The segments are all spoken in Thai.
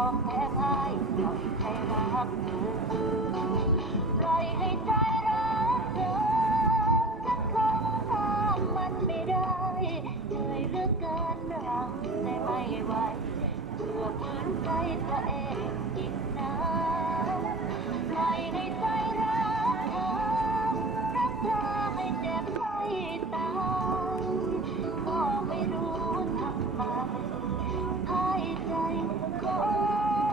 อมแพ้พ่ายปล่อยให้รักเธอปล่อยให้ใจรักเธอฉันคงห้ามมันไม่ได้เหนื่อยเหลือเกินรั้งใจไม่ไหวเพื่อฝืนใจตัวเองอีกนานปล่อยให้ใจรักเธอรักเธอให้เจ็บให้ตายก็ไม่รู้ทำไมหายใจขอ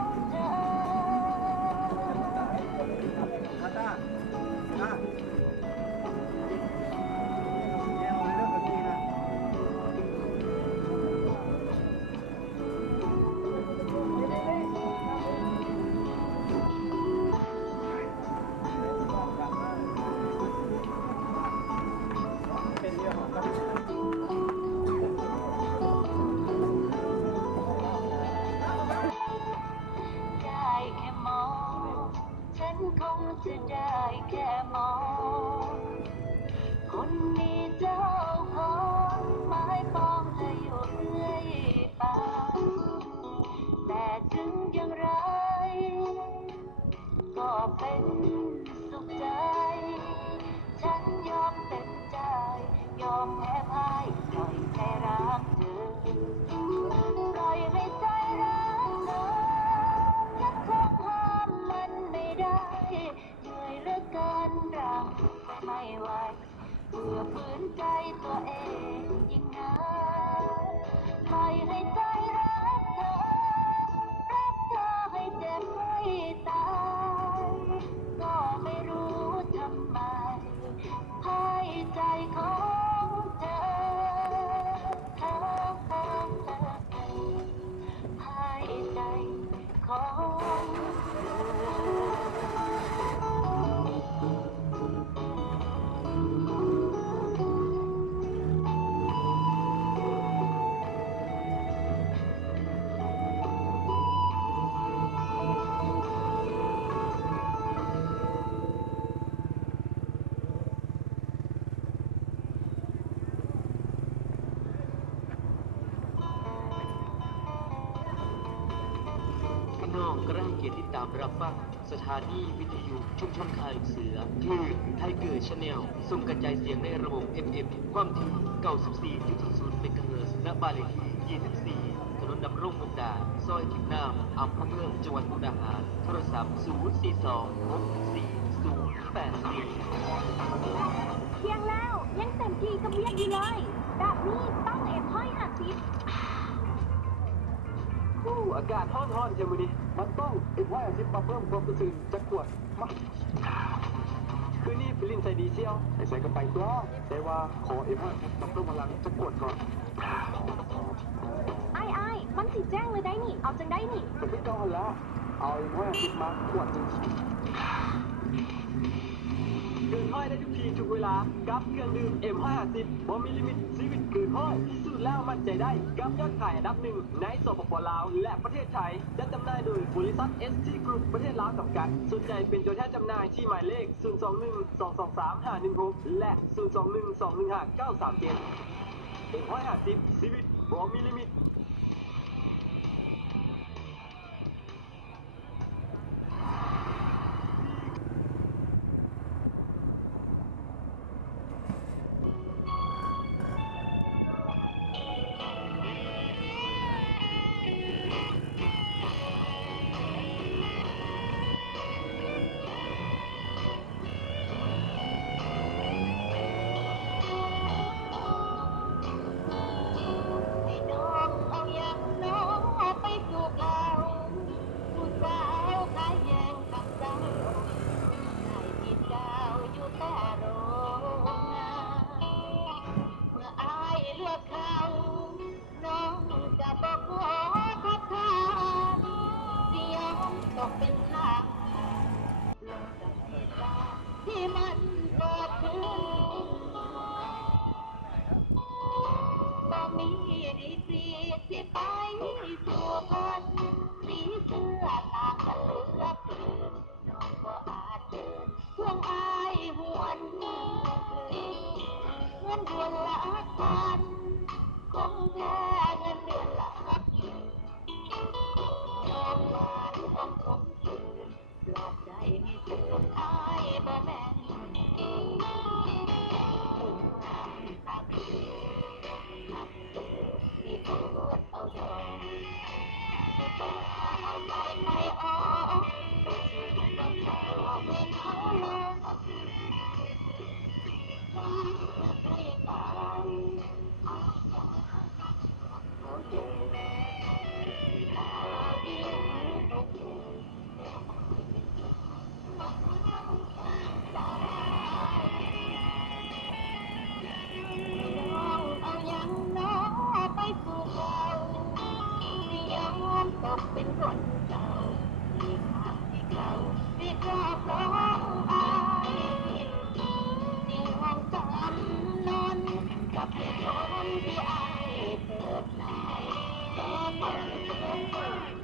งเธออาตาแนวเรื่องแบบนี้นะเป็นเรื่องของการได้แค่มองฉันคงจะได้แค่มองคนมีเจ้าของไม้ปองเธออยู่เรื่อยไปแต่ถึงอย่างไรก็เป็นสุขใจฉันยอมเต็มใจยอมแพ้พ่ายปล่อยใจรักเธอปล่อยให้ใจรักเธอฉันคงห้ามมันไม่ได้เหนื่อยเหลือเกินรังไม่ไหวเพื่อฝืนใจตัวเองยิ่งนานปล่อยให้ใจรักเธอรักเธอให้เจ็บให้ตายก็ไม่รู้ทำไมให้ใจของเธอให้ใจของเธพี่น้องก็ได้เกียรติติดตามรับฟังสถานีวิทยุชุมชนคายลูกเสือคือไทเกอร์ชาแนลส่งกระจายเสียงในระบบ FM ความถี่ 94.0 เมกะเฮิรตซ์ณบ้านเลขที่ 24 ถนนดำรงมุกดาซอยทิพน้ำอำเภอเมืองจังหวัดมุกดาหารโทรศัพท์ 042-640-84 เที่ยงแล้วยังเต็มที่กับเวียกอยู่เลยแบบนี้ต้องเอ็มห้อย50อากาศร้อนๆเทมือนี้มันต้องเอ็ดไว้อาทิตย์มาเพิ่มความกระสือจะขวดมาคืนนี้ไปลินใส่ดีเซียวใส่กระไปตัวแต่ว่าขอเอ็ดไว้มาเพิ่มพลังจะขวดก่อนไอ้มันสิแจ้งเลยได้นี่เอาจังได้นี่แต่ไม่ต้องแล้วเอาเอ็ดไว้อาทิตย์มาขวดจริงเกินห้อยได้ทุกทีทุกเวลากับเครื่องดื่ม M510 บ่มีลิมิตชีวิตเกินห้อยที่สุดแล้วมั่นใจได้กับยอดขายอันดับหนึ่งในสปป.ลาวและประเทศไทยจัดจำหน่ายโดยบริษัท ST Group ประเทศลาวจำกัดสนใจเป็นตัวแทนจำหน่ายที่หมายเลข 021-223-516 และ 021-215-937 M510 ชีวิตบ่มีลิมิต กเป็นคนเก่าที่ขาดที่เก่าที่กราบร้องไห้ที่ห้องจำนอนกับเหตุผลที่อายเปิดใจก็ต้อง